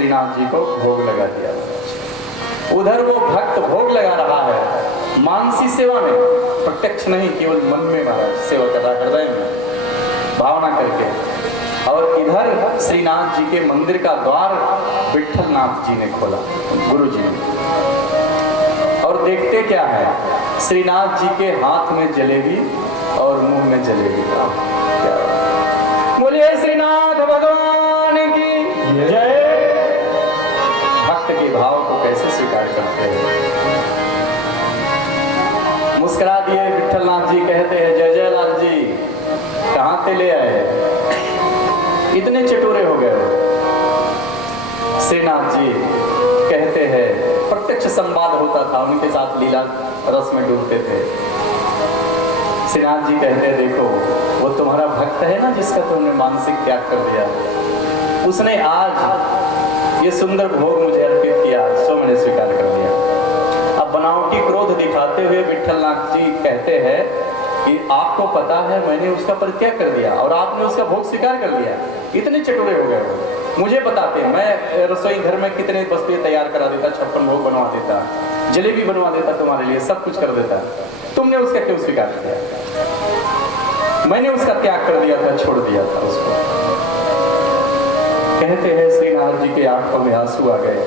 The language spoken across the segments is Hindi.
श्रीनाथ जी को भोग लगा दिया। उधर वो भक्त भोग लगा रहा है मानसी सेवा में, प्रत्यक्ष नहीं, केवल मन में महाराज सेवा कर रहा, हृदय में भावना करके। और इधर श्रीनाथ जी के मंदिर का द्वार विठल नाथ जी ने खोला, गुरु जी ने। और देखते क्या है, श्रीनाथ जी के हाथ में जलेबी और मुंह में जलेबी। बोलिए श्रीनाथ भगवान की जय। भक्त के भाव को कैसे स्वीकार करते हैं। मुस्कुरा दिए विठल नाथ जी, कहते हैं जय जय लाल जी, कहां से ले आए, इतने चटोरे हो गए। श्रीनाथ जी कहते हैं, प्रत्यक्ष संवाद होता था, उनके साथ लीला रस में डूबते थे। श्रीनाथ जी कहते हैं, देखो वो तुम्हारा भक्त है ना जिसका तुमने मानसिक त्याग कर दिया, उसने आज ये सुंदर भोग मुझे अर्पित किया, सो मैंने स्वीकार कर लिया। अब बनावटी क्रोध दिखाते हुए विठल नाथ जी कहते हैं कि आपको पता है मैंने उसका परित्याग कर दिया और आपने उसका भोग स्वीकार कर लिया, इतने चटोरे हो गए हो। मुझे बताते, मैं रसोई घर में कितने वस्तुएं तैयार करा देता, 56 भोग बनवा देता, जलेबी बनवा देता तुम्हारे लिए, सब कुछ कर देता, तुमने उसका क्यों स्वीकार किया। मैंने उसका त्याग कर दिया था, छोड़ दिया था उसको। कहते हैं श्रीनाथ जी के आंखों में आंसू आ गए,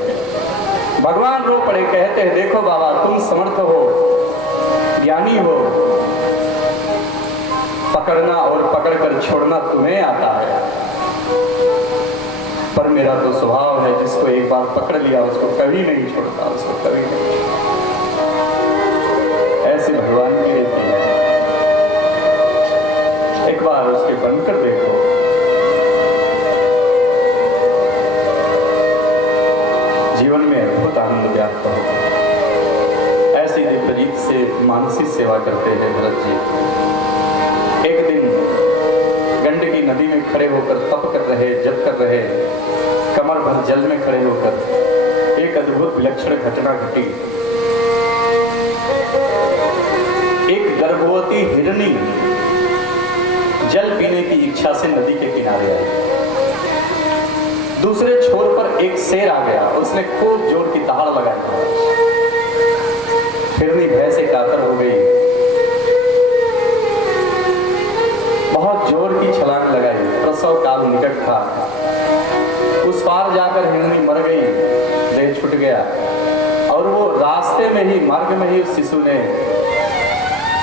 भगवान रो पड़े। कहते हैं, देखो बाबा तुम समर्थ हो, ज्ञानी हो, पकड़ना और पकड़कर छोड़ना तुम्हें आता है, पर मेरा तो स्वभाव है जिसको एक बार पकड़ लिया उसको कभी नहीं छोड़ता, उसको कभी नहीं। ऐसे भगवान की रीति है, एक बार उसके बनकर देखो। जीवन में अद्भुत आनंद व्याप्त हो। ऐसी दिव्य रीत से मानसिक सेवा करते हैं भरत जी। एक दिन गंडकी नदी में खड़े होकर तप कर रहे, जप कर रहे, कमर भर जल में खड़े होकर एक अद्भुत विलक्षण घटना घटी। एक गर्भवती हिरनी जल पीने की इच्छा से नदी के किनारे आई। दूसरे छोर पर एक शेर आ गया, उसने खूब जोर की दहाड़ लगाई। हिरनी भय से कातर हो गई, बहुत जोर की छलांग लगाई। प्रसव काल निकट था, उस पार जाकर हिरनी मर गई, देह छूट गया। और वो रास्ते में ही, मार्ग में ही उस शिशु ने,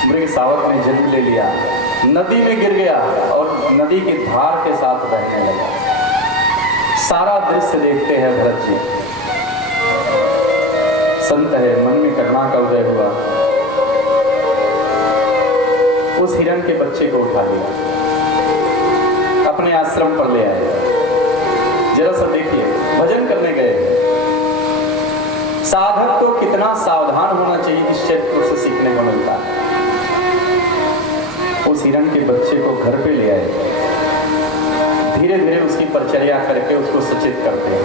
मृग सावक ने जन्म ले लिया, नदी में गिर गया और नदी की धार के साथ बहने लगा। सारा दृश्य देखते हैं भरत जी, संत है, मन में करुणा का उदय हुआ। उस हिरण के बच्चे को उठा लिया, अपने आश्रम पर ले आए। जरा सा देखिए, भजन करने गए। साधक को कितना सावधान होना चाहिए, इस चरित्र से सीखने को मिलता है। उस हिरण के बच्चे को घर पे ले आए, धीरे धीरे उसकी परिचर्या करके उसको सचेत करते हैं।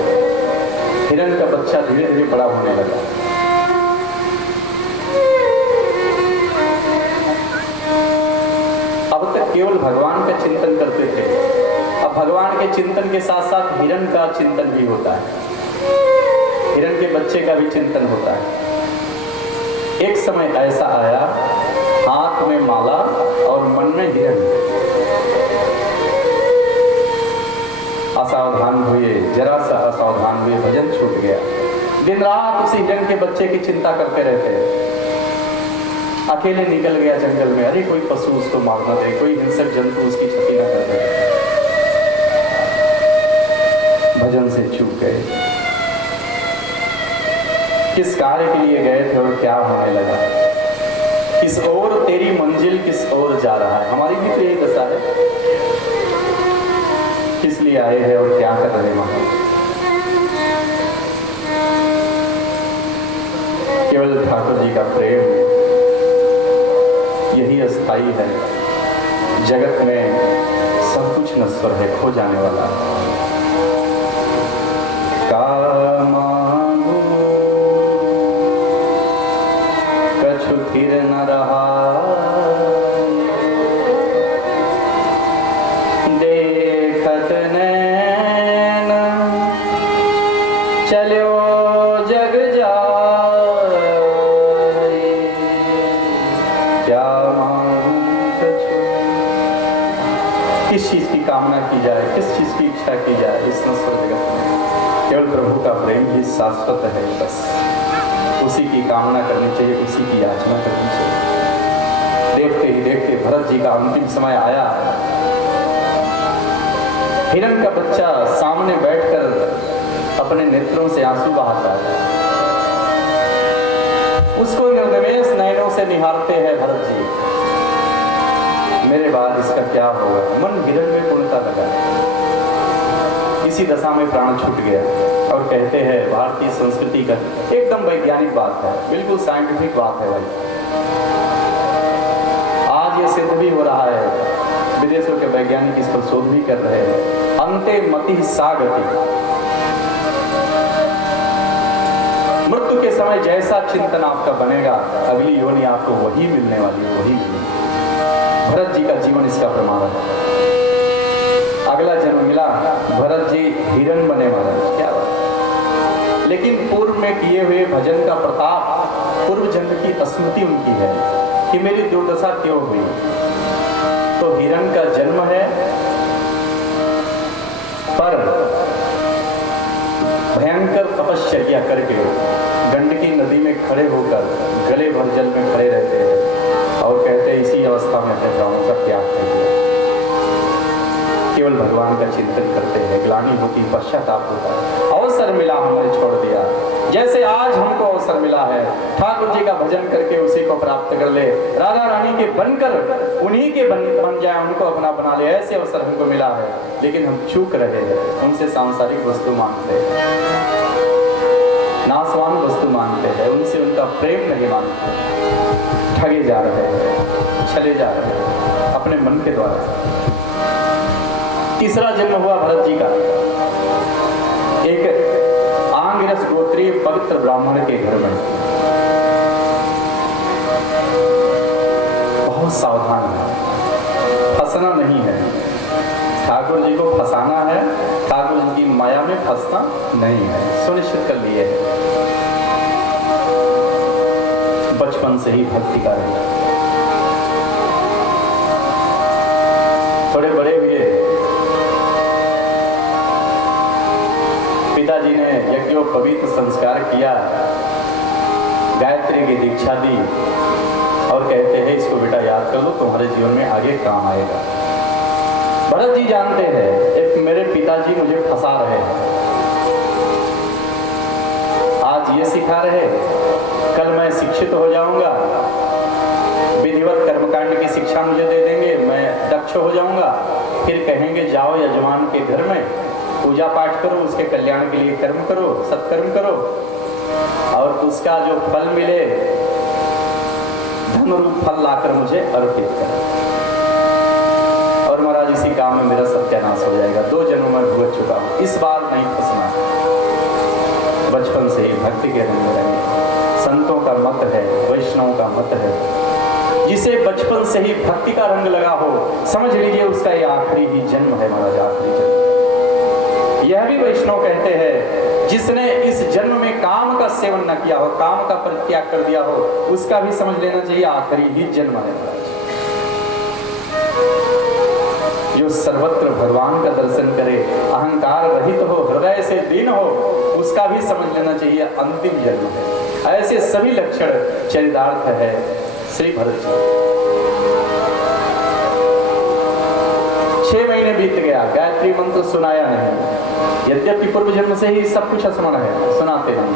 हिरण का बच्चा धीरे धीरे बड़ा होने लगा। अब तक केवल भगवान का चिंतन करते थे, अब भगवान के चिंतन के साथ साथ हिरण का चिंतन भी होता है, हिरण के बच्चे का भी चिंतन होता है। एक समय ऐसा आया, हाथ में माला और मन में हिरण। असावधान हुए, जरा सा असावधान हुए, भजन छूट गया। दिन रात उसी हिरण के बच्चे की चिंता करते रहते। अकेले निकल गया जंगल में, अरे कोई पशु उसको मार न दे, कोई हिंसक जंतु उसकी क्षति न कर दे। भजन से चूक गए। किस कार्य के लिए गए थे और क्या होने लगा, किस ओर तेरी मंजिल किस ओर जा रहा है। हमारी भी तो यही दशा है, किस लिए आए हैं और क्या कर रहे हैं वहां। केवल ठाकुर जी का प्रेम यही अस्थाई है, जगत में सब कुछ नश्वर है, खो जाने वाला है। कामांगू कछु फिर न रहा, देखत नैन चलो जग जाए क्या मांगूं कछु। किस चीज की कामना की जाए, किस चीज की इच्छा की जाए इस संसार जगत में? केवल प्रभु का प्रेम ही शाश्वत है, बस उसी की कामना करनी चाहिए, उसी की याचना करनी चाहिए। देखते ही देखते भरत जी का अंतिम समय आया। हिरण का बच्चा सामने बैठकर अपने नेत्रों से आंसू बहाता है। उसको निर्निमेष नयनों से निहारते हैं भरत जी। मेरे बाद इसका क्या होगा? मन हिरण में पूर्णता लगा। इसी दशा में प्राण छूट गया। और कहते हैं भारतीय संस्कृति का एकदम वैज्ञानिक बात है, बिल्कुल साइंटिफिक बात है भाई। आज ये सिद्ध भी हो रहा है, विदेशों के वैज्ञानिक इस पर शोध भी कर रहे हैं। अंते मति सा गति, मृत्यु के समय जैसा चिंतन आपका बनेगा, अगली योनि आपको वही मिलने वाली है, वही मिलेगी। भरत जी का जीवन इसका प्रमाण है। अगला जन्म मिला, भरत जी हिरण बने महाराज, क्या बात। लेकिन पूर्व में किए हुए भजन का प्रताप, पूर्व जन्म की स्मृति उनकी है कि मेरी दुर्दशा क्यों हुई। तो हिरण का जन्म है, पर भयंकर तपश्चर्या करके गंडकी नदी में खड़े होकर गले भर जल में खड़े रहते हैं और कहते हैं इसी अवस्था में अपने प्राणों का त्याग कर दिया। केवल भगवान का चिंतन करते हैं, ग्लानि होती, पश्चाताप होता है। अवसर मिला हमने छोड़ दिया, जैसे आज हमको अवसर मिला है ठाकुर जी का भजन करके उसी को प्राप्त कर ले, राधा रानी के बनकर उन्हीं के बन जाए, उनको अपना बना ले, ऐसे अवसर हमको मिला है। लेकिन हम चूक रहे हैं, उनसे सांसारिक वस्तु मांगते हैं, नासवान वस्तु मांगते हैं, उनसे उनका प्रेम नहीं मांगते। ठगे जा रहे हैं, चले जा रहे हैं अपने मन के द्वारा। तीसरा जन्म हुआ भरत जी का एक आंगिरस गोत्रीय पवित्र ब्राह्मण के घर में। बहुत सावधान है, फंसना नहीं है। ठाकुर जी को फंसाना है, ठाकुर जी की माया में फंसना नहीं है, सुनिश्चित कर लिए। बचपन से ही भक्ति का रहे, थोड़े बड़े हुए, पिताजी ने यज्ञोपवीत संस्कार किया, गायत्री की दीक्षा दी और कहते हैं इसको बेटा याद कर लो, तुम्हारे जीवन में आगे काम आएगा। भरत जी जानते हैं एक मेरे पिताजी मुझे फंसा रहे हैं, आज ये सिखा रहे, कल मैं शिक्षित हो जाऊंगा, विधिवत कर्मकांड की शिक्षा मुझे दे देंगे, मैं दक्ष हो जाऊंगा, फिर कहेंगे जाओ यजमान के घर में पूजा पाठ करो, उसके कल्याण के लिए कर्म करो, सत्कर्म करो और उसका जो फल मिले धन रूप फल लाकर मुझे अर्पित करो। और महाराज इसी काम में मेरा सत्यानाश हो जाएगा, 2 जन्म में भुगत चुका हूं, इस बार नहीं फंसना। बचपन से ही भक्ति के रंग में रहेंगे। संतों का मत है, वैष्णव का मत है, जिसे बचपन से ही भक्ति का रंग लगा हो, समझ लीजिए उसका ये आखिरी ही जन्म है महाराज, आखिरी जन्म। यह भी वैष्णव कहते हैं जिसने इस जन्म में काम का सेवन न किया हो, काम का परित्याग कर दिया हो, उसका भी समझ लेना चाहिए आखिरी ही जन्म है महाराज। जो सर्वत्र भगवान का दर्शन करे, अहंकार रहित हो, हृदय से दीन हो, उसका भी समझ लेना चाहिए अंतिम जन्म है। ऐसे सभी लक्षण चरितार्थ है श्री भरत जी। 6 महीने बीत गया, गायत्री मंत्र सुनाया नहीं, यद्यपि पूर्व जन्म से ही सब कुछ स्मरण है, सुनाते नहीं।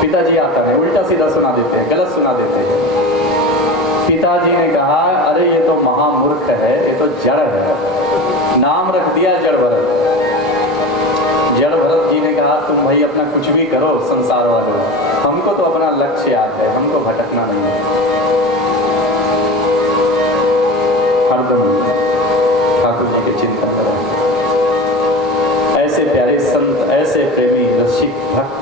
पिताजी आता है, उल्टा सीधा सुना देते हैं, गलत सुना देते हैं। पिताजी ने कहा अरे ये तो महामूर्ख है, ये तो जड़ है, नाम रख दिया जड़ भरत। जड़ भरत जी ने कहा तुम भाई अपना कुछ भी करो संसार वालों, हमको तो अपना लक्ष्य याद है, हमको भटकना नहीं है। हरदम ठाकुर जी के चिंतन करें। ऐसे प्यारे संत, ऐसे प्रेमी रसिक भक्त,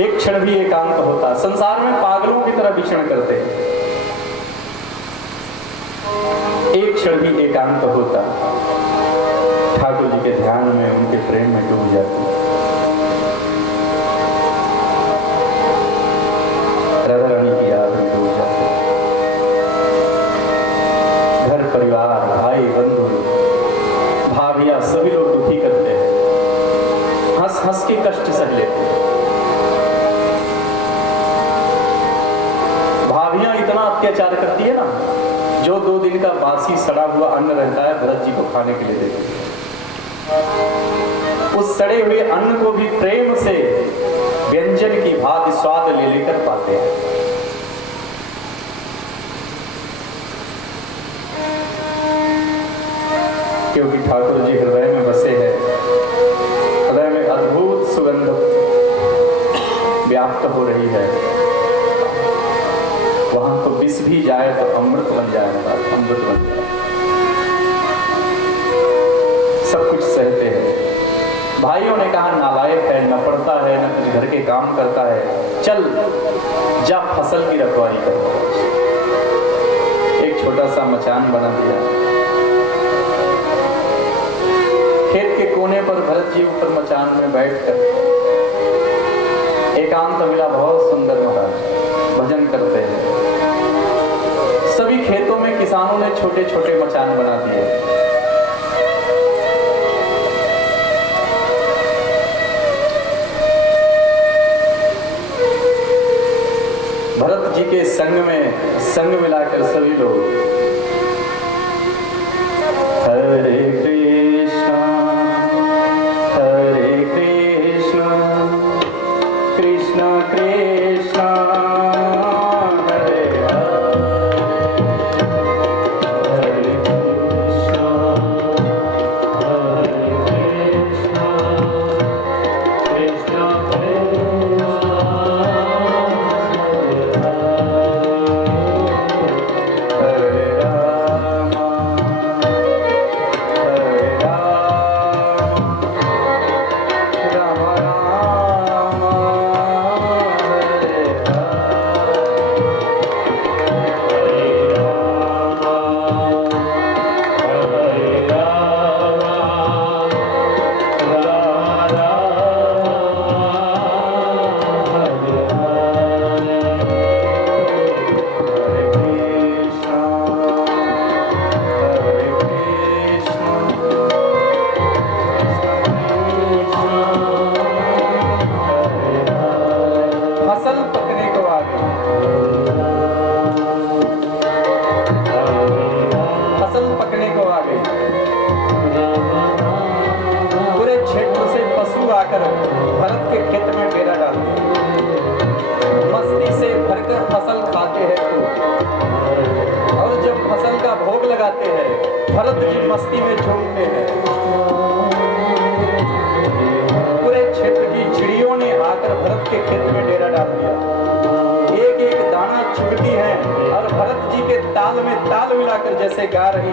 एक क्षण भी एकांत होता, संसार में पागलों की तरह विचरण करते, एक क्षण भी एकांत होता, ठाकुर जी के ध्यान में, उनके प्रेम में डूब जाती। हंस के कष्ट सह लेते। भाभियां इतना अत्याचार करती है ना, जो 2 दिन का बासी सड़ा हुआ अन्न रहता है भरत जी को खाने के लिए देते, उस सड़े हुए अन्न को भी प्रेम से व्यंजन की भांति स्वाद ले लेकर पाते हैं। क्योंकि ठाकुर जी हृदय में बसे हैं, हृदय में अद्भुत सुगंध व्याप्त हो रही है। वहां तो विष भी जाए तो अमृत बन जाएगा, अमृत बन जाए। सब कुछ सहते हैं। भाइयों ने कहा नालायक है, न पढ़ता है, न कुछ घर के काम करता है, चल जा फसल की रखवाली कर। एक छोटा सा मचान बना दिया, खेत के कोने पर भरत जी ऊपर मचान में बैठकर एकांत मिला, बहुत सुंदर महाराज भजन करते हैं। सभी खेतों में किसानों ने छोटे छोटे मचान बना दिए। भरत जी के संग मिलाकर सभी लोग हरे कृष्णा कृष्णा कृष्णा हरे हरे कृष्णा कृष्णा भरत के खेत में डेरा डालते हैं, मस्ती से भरकर फसल खाते हैं खूब। और जब फसल का भोग लगाते हैं भरत जी मस्ती में झूमते हैं। पूरे क्षेत्र की चिड़ियों ने आकर भरत के खेत में डेरा डाल दिया, एक एक दाना चुगती है और भरत जी के ताल में ताल मिलाकर जैसे गा रही